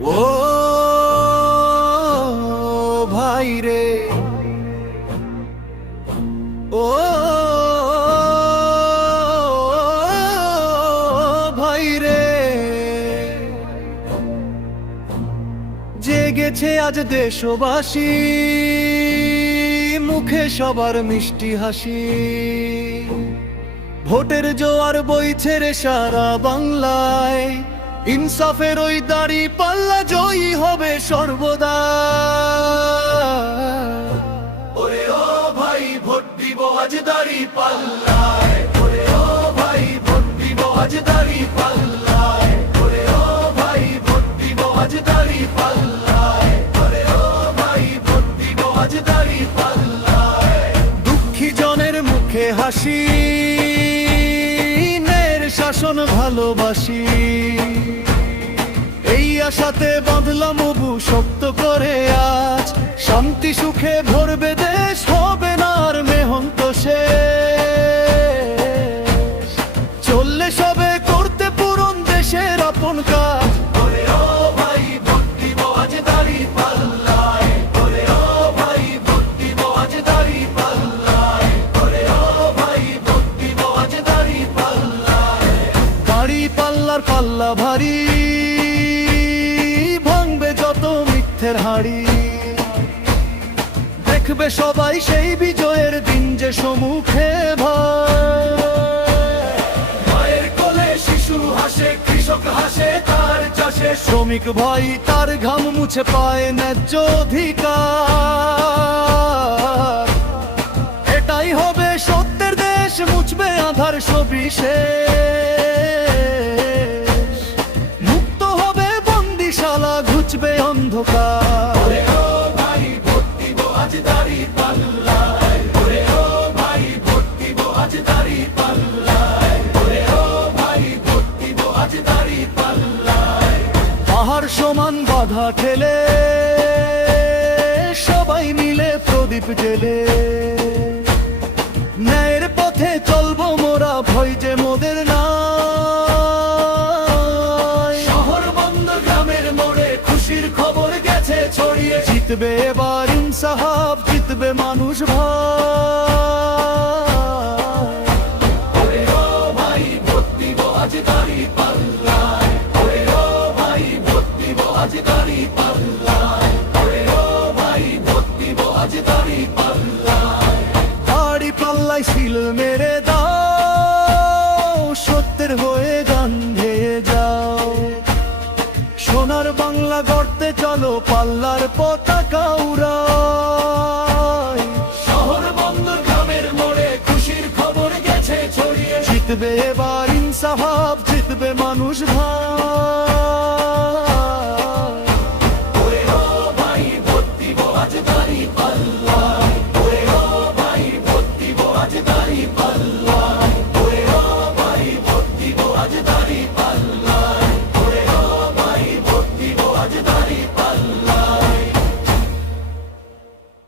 ও ভাই রে, ও ভাই রে, জেগেছে আজ দেশবাসী, মুখে সবার মিষ্টি হাসি। ভোটের জোয়ার বইছে রে সারা বাংলায়, ইনসাফের ওই দাড়ি পাল্লা জয়ী হবে সর্বদা। ওরে ও ভাই ভোট দিব আজ দাড়ি পাল্লায়, ওরে ও ভাই ভোট দিব আজ দাড়ি পাল্লায়, ওরে ও ভাই ভোট দিব আজ দাড়ি পাল্লায়, ওরে ও ভাই ভোট দিব আজ দাড়ি পাল্লায়। দুঃখী জনের মুখে হাসি, ন্যায়ের শাসন ভালোবাসি, এই আশাতে বাঁধলাম বুক শক্ত করে আজ। শান্তি সুখে ভরবে দেশ, হবে না আর মেহন্ত শেষ। চললে সবে করতে পূরণ দেশের আপন কাজ। ওরে ও ভাই ভোট দিব আজ দাড়ি পাল্লায়, ওরে ও ভাই ভোট দিব আজ দাড়ি পাল্লায়, ওরে ও ভাই ভোট দিব আজ দাড়ি পাল্লায়। দাড়ি পাল্লার পাল্লা ভারী, ভাঙবে যত মিথ্যের হাড়ি। দেখবে সবাই সেই বিজয়ের দিন যে সম্মুখে ভাই। মায়ের কোলে শিশু হাসে, কৃষক হাসে তার চাষে, শ্রমিক ভাই তার ঘাম মুছে পায় ন্যায্য অধিকার। এটাই হবে সত্যের দেশ, মুছবে আধার সবিশেষ। মুক্ত হবে বন্দিশালা, ঘুচবে অন্ধকার। ওরে ও ভাই ভোট দিব আজ দাড়ি পাল্লায়, ওরে ও ভাই ভোট দিব আজ দাড়ি পাল্লায়, ওরে ও ভাই ভোট দিব আজ দাড়ি পাল্লায়। পাহাড় সমান বাধা ঠেলে সবাই মিলে প্রদীপ জেলে, ন্যায়ের পথে চলবো মোরা, ভয় যে মোদের নাই। শহর বন্ধ গ্রামের মোড়ে খুশির খবর গেছে ছড়িয়ে, জিতবে এবার ইনসাফ, জিতবে মানুষ ভাই। ওরে ও ভাই ভোট দিব আজ দাড়ি পাল্লায়, ওরে ও ভাই ভোট দিব আজ দাড়ি পাল্লায়, ওরে ও ভাই ভোট দিব আজ দাড়ি পাল্লায়। দাড়ি পাল্লায় সিল মেরে দাও, সত্যের হয়ে গান গেয়ে যাও। সোনার বাংলা গড়তে চলো, পাল্লার পতাকা উড়াই। শহর বন্দর গ্রামের মোড়ে খুশির খবর গেছে ছড়িয়ে, জিতবে এবার ইনসাফ, জিতবে মানুষ ভাই।